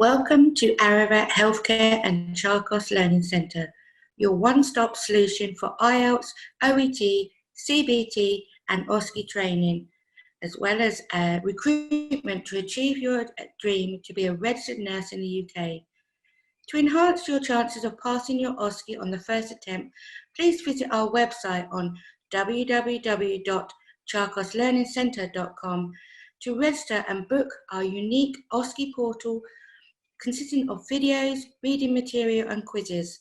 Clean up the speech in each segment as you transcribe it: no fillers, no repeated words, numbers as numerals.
Welcome to Ararat Healthcare and Charkos Learning Centre, your one-stop solution for IELTS, OET, CBT and OSCE training, as well as recruitment to achieve your dream to be a registered nurse in the UK. To enhance your chances of passing your OSCE on the first attempt, please visit our website on www.charkoslearningcentre.com to register and book our unique OSCE portal consisting of videos, reading material and quizzes.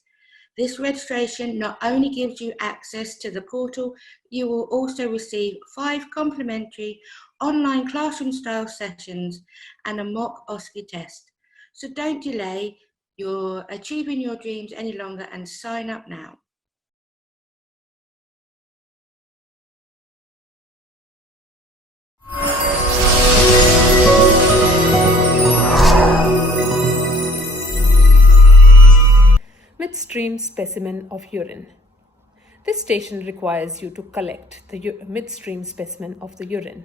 This registration not only gives you access to the portal, you will also receive 5 complimentary online classroom-style sessions and a mock OSCE test. So don't delay, you're achieving your dreams any longer and sign up now. Midstream specimen of urine. This station requires you to collect the midstream specimen of the urine.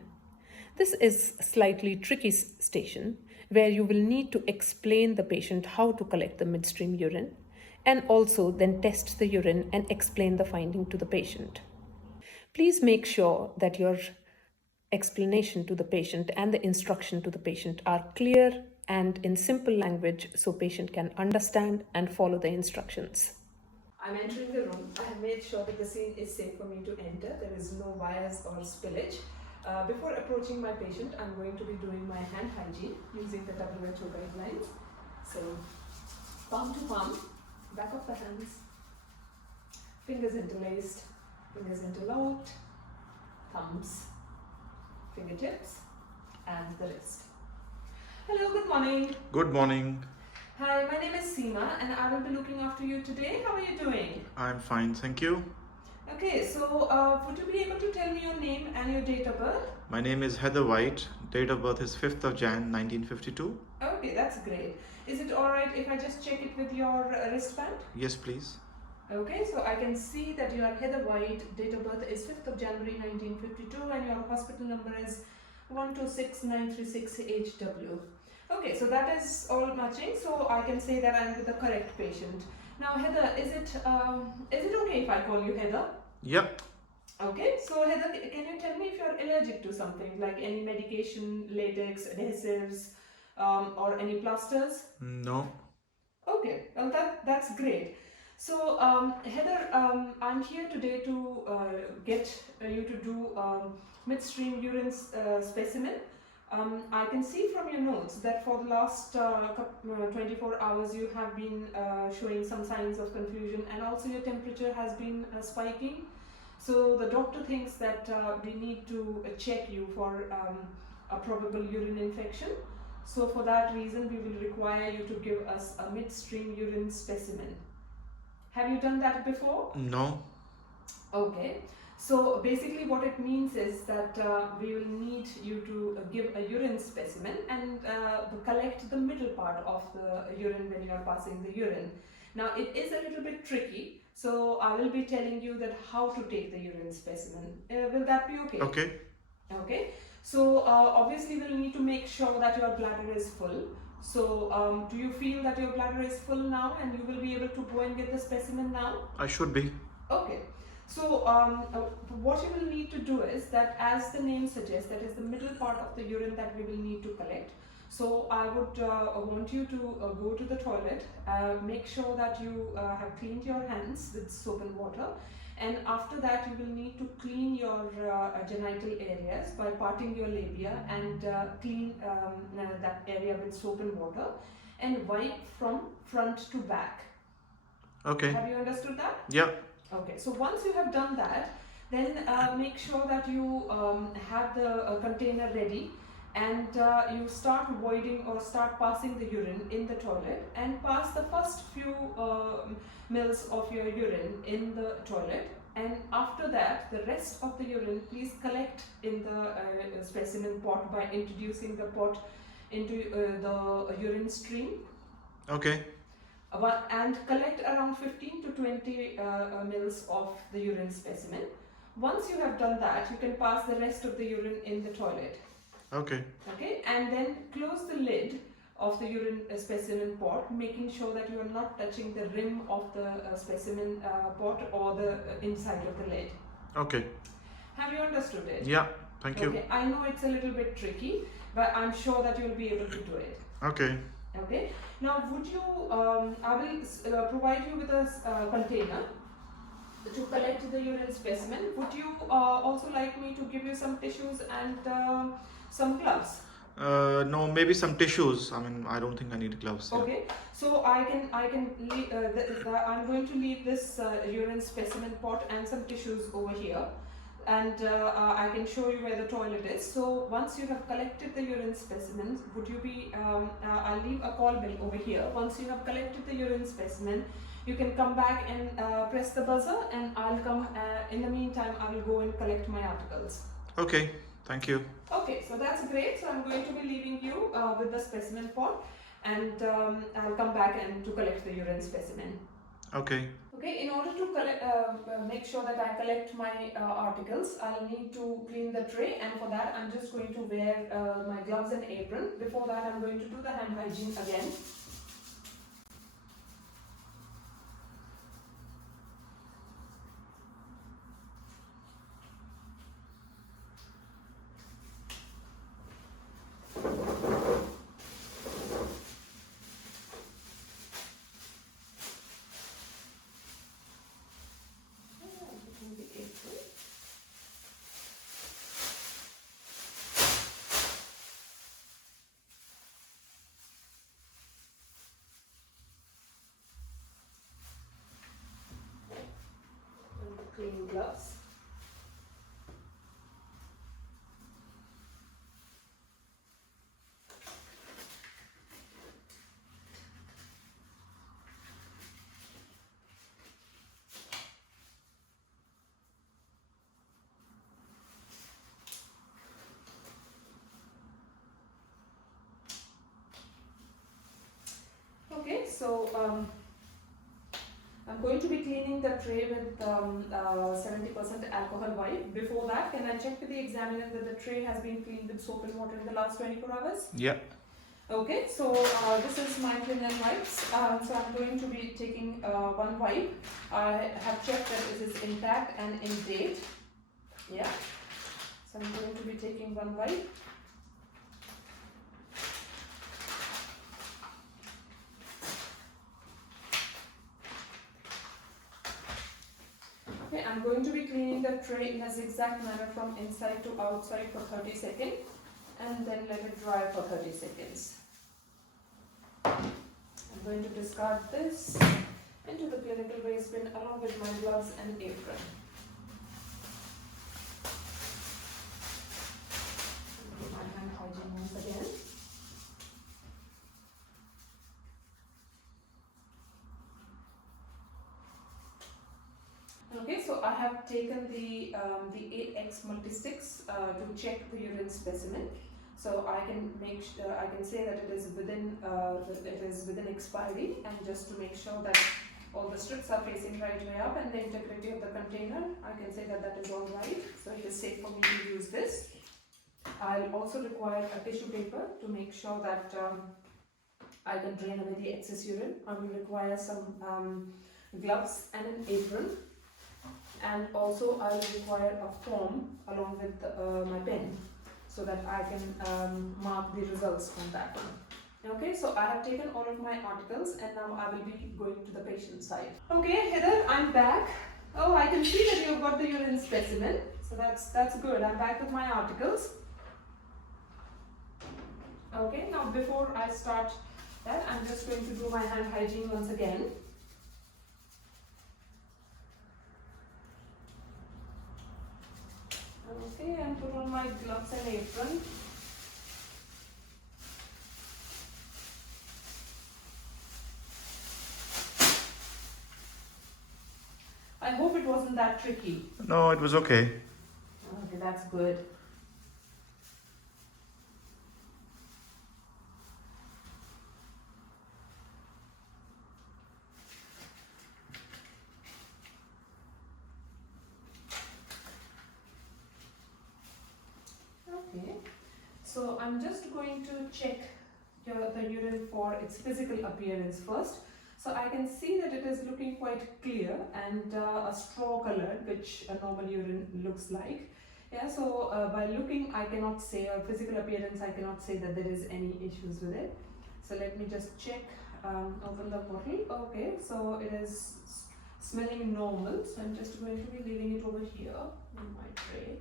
This is a slightly tricky station where you will need to explain the patient how to collect the midstream urine and also then test the urine and explain the finding to the patient. Please make sure that your explanation to the patient and the instruction to the patient are clear and in simple language so patient can understand and follow the instructions. I'm entering the room. I have made sure that the scene is safe for me to enter. There is no wires or spillage. Before approaching my patient, I'm going to be doing my hand hygiene using the WHO guidelines. So, palm to palm, back of the hands, fingers interlaced, fingers interlocked, thumbs, fingertips, and the wrist. Hello, good morning. Good morning. Hi, my name is Seema and I will be looking after you today. How are you doing? I'm fine, thank you. Okay, so would you be able to tell me your name and your date of birth? My name is Heather White. Date of birth is 5th of Jan 1952. Okay, that's great. Is it alright if I just check it with your wristband? Yes, please. Okay, so I can see that you are Heather White, date of birth is 5th of January 1952 and your hospital number is 126936 HW. Okay, so that is all matching, so I can say that I'm with the correct patient. Now Heather, is it okay if I call you Heather? Yep. Okay, so Heather, can you tell me if you're allergic to something like any medication, latex, adhesives, or any plasters? No. Okay, well that's great. So Heather, I'm here today to get you to do midstream urine specimen. I can see from your notes that for the last 24 hours you have been showing some signs of confusion and also your temperature has been spiking. So the doctor thinks that we need to check you for a probable urine infection. So for that reason we will require you to give us a midstream urine specimen. Have you done that before? No. Okay. So basically what it means is that we will need you to give a urine specimen and collect the middle part of the urine when you are passing the urine. Now it is a little bit tricky, so I will be telling you that how to take the urine specimen. Will that be okay? Okay. Okay. So obviously we'll need to make sure that your bladder is full. So do you feel that your bladder is full now and you will be able to go and get the specimen now? I should be. Okay. So what you will need to do is that, as the name suggests, that is the middle part of the urine that we will need to collect. So I would want you to go to the toilet, make sure that you have cleaned your hands with soap and water, and after that you will need to clean your genital areas by parting your labia and clean that area with soap and water and wipe from front to back. Okay. Have you understood that? Yeah. Okay, so once you have done that, then make sure that you have the container ready and you start voiding or start passing the urine in the toilet and pass the first few mils of your urine in the toilet, and after that the rest of the urine please collect in the specimen pot by introducing the pot into the urine stream. Okay. And collect around 15 to 20 mils of the urine specimen. Once you have done that, you can pass the rest of the urine in the toilet. Okay. Okay, and then close the lid of the urine specimen pot, making sure that you are not touching the rim of the specimen pot or the inside of the lid. Okay. Have you understood it? Yeah, thank you. Okay, I know it's a little bit tricky, but I'm sure that you'll be able to do it. Okay. Okay, now would you, I will provide you with a container to collect the urine specimen. Would you also like me to give you some tissues and some gloves? No, maybe some tissues. I mean, I don't think I need gloves. Yeah. Okay, so I can leave, I'm going to leave this urine specimen pot and some tissues over here, and I can show you where the toilet is. So once you have collected the urine specimens, would you be, I'll leave a call bell over here. Once you have collected the urine specimen, you can come back and press the buzzer, and I'll come, in the meantime I will go and collect my articles. Okay, thank you. Okay, so that's great. So I'm going to be leaving you with the specimen pot, and I'll come back and to collect the urine specimen. Okay. Okay, in order to collect, make sure that I collect my articles, I'll need to clean the tray, and for that I'm just going to wear my gloves and apron. Before that I'm going to do the hand hygiene again. Clean gloves. Okay, so I'm going to be cleaning the tray with 70% alcohol wipe. Before that, can I check with the examiner that the tray has been cleaned with soap and water in the last 24 hours? Yeah. Okay, so this is my linen wipes. So I'm going to be taking one wipe. I have checked that it is intact and in date. Yeah. So I'm going to be taking one wipe. Okay, I'm going to be cleaning the tray in a zigzag manner from inside to outside for 30 seconds, and then let it dry for 30 seconds. I'm going to discard this into the clinical waste bin along with my gloves and apron. Do my hand hygiene once again. Okay, so I have taken the AX multisticks to check the urine specimen. So I can I can say that it is within expiry, and just to make sure that all the strips are facing right way up and the integrity of the container, I can say that that is all right. So it is safe for me to use this. I'll also require a tissue paper to make sure that I can drain away the excess urine. I will require some gloves and an apron. And also I will require a form along with my pen, so that I can mark the results on that one. Okay, so I have taken all of my articles, and now I will be going to the patient side. Okay, Heather, I'm back. Oh, I can see that you've got the urine specimen, so that's good. I'm back with my articles. Okay, now before I start that, I'm just going to do my hand hygiene once again. Okay, and put on my gloves and apron. I hope it wasn't that tricky. No, it was okay. Okay, that's good. Okay, so I'm just going to check the urine for its physical appearance first. So I can see that it is looking quite clear and a straw colored, which a normal urine looks like. Yeah, so by looking, I cannot say, or physical appearance, I cannot say that there is any issues with it. So let me just check, open the bottle. Okay, so it is smelling normal. So I'm just going to be leaving it over here in my tray.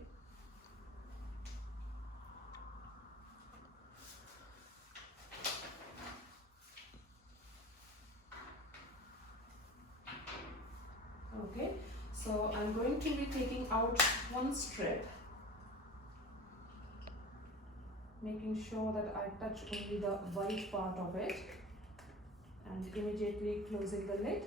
Okay, so I'm going to be taking out one strip, making sure that I touch only the white part of it, and immediately closing the lid.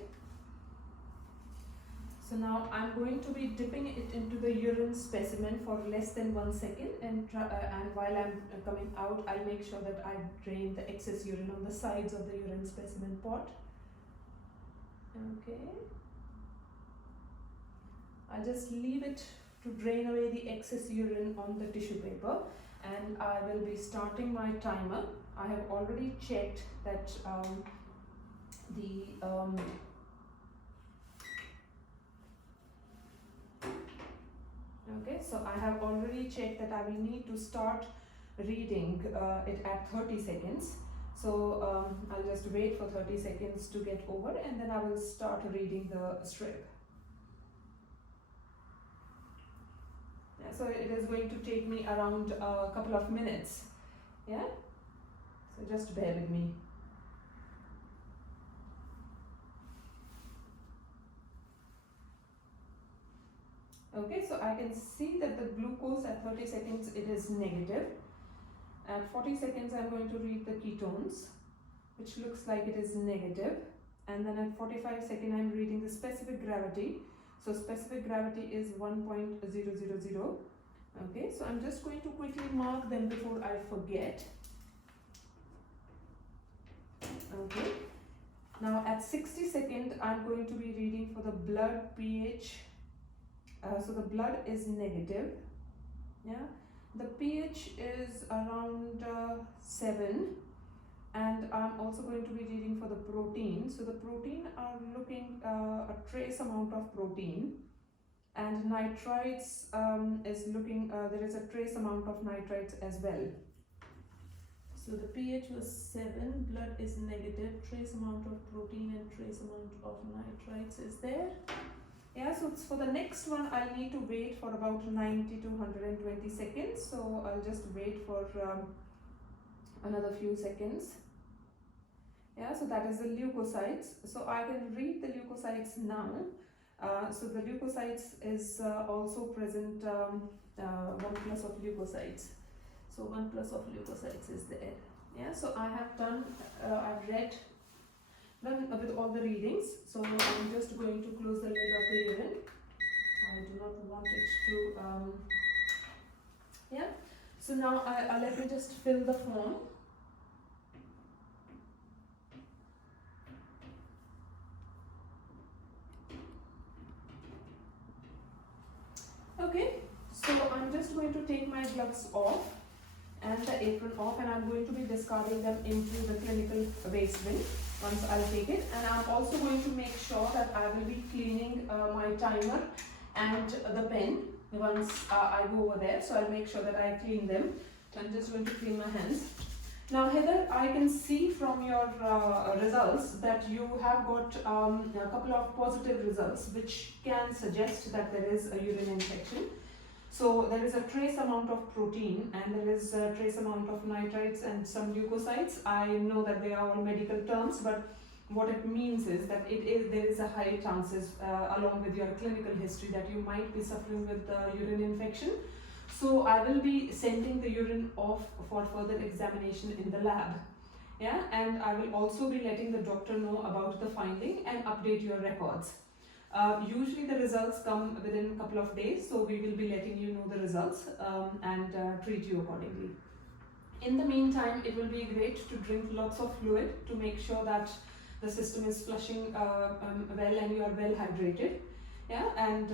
So now I'm going to be dipping it into the urine specimen for less than 1 second, and while I'm coming out, I'll make sure that I drain the excess urine on the sides of the urine specimen pot. Okay. I'll just leave it to drain away the excess urine on the tissue paper, and I will be starting my timer. I have already checked that okay, so I have already checked that I will need to start reading it at 30 seconds. So I'll just wait for 30 seconds to get over, and then I will start reading the strip. So it is going to take me around a couple of minutes. Yeah, so just bear with me. Okay, so I can see that the glucose at 30 seconds, it is negative. At 40 seconds I'm going to read the ketones, which looks like it is negative. And then at 45 seconds I'm reading the specific gravity. So specific gravity is 1.000. Okay, so I'm just going to quickly mark them before I forget. Okay, now at 60 seconds I'm going to be reading for the blood pH. So the blood is negative. Yeah, the pH is around 7. And I'm also going to be reading for the protein. So the protein are looking a trace amount of protein, and nitrites is looking, there is a trace amount of nitrites as well. So the pH was 7, blood is negative, trace amount of protein and trace amount of nitrites is there. Yeah, so for the next one I'll need to wait for about 90 to 120 seconds. So I'll just wait for another few seconds. Yeah, so that is the leukocytes. So I can read the leukocytes now. So the leukocytes is also present 1 plus of leukocytes. So 1 plus of leukocytes is there. Yeah, so I have done, I've read, done with all the readings. So I'm just going to close the lid of the urine. I do not want it to, yeah. So now let me just fill the form. Okay, so I'm just going to take my gloves off and the apron off, and I'm going to be discarding them into the clinical waste bin once I'll take it. And I'm also going to make sure that I will be cleaning my timer and the pen once I go over there. So I'll make sure that I clean them. So I'm just going to clean my hands. Now Heather, I can see from your results that you have got a couple of positive results which can suggest that there is a urine infection. So there is a trace amount of protein and there is a trace amount of nitrites and some leukocytes. I know that they are all medical terms, but what it means is that there is a high chances along with your clinical history that you might be suffering with urine infection. So I will be sending the urine off for further examination in the lab. Yeah, and I will also be letting the doctor know about the finding and update your records. Usually the results come within a couple of days, so we will be letting you know the results and treat you accordingly. In the meantime, it will be great to drink lots of fluid to make sure that the system is flushing well and you are well hydrated. Yeah, and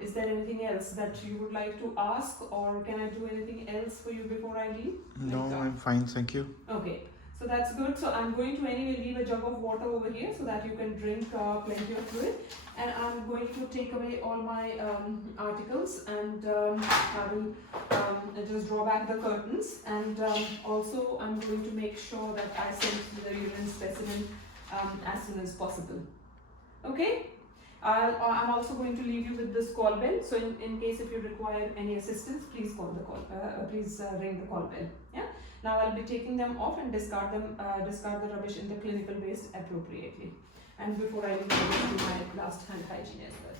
is there anything else that you would like to ask, or can I do anything else for you before I leave? No, I'm fine, thank you. Okay, so that's good. So I'm going to anyway leave a jug of water over here so that you can drink plenty of fluid. And I'm going to take away all my articles, and I will just draw back the curtains. And also I'm going to make sure that I send the urine specimen as soon as possible. Okay? I'm also going to leave you with this call bell. So in case if you require any assistance, please call the call. Please ring the call bell. Yeah. Now I'll be taking them off and discard the rubbish in the clinical waste appropriately. And before I leave, I will do my last hand hygiene as well.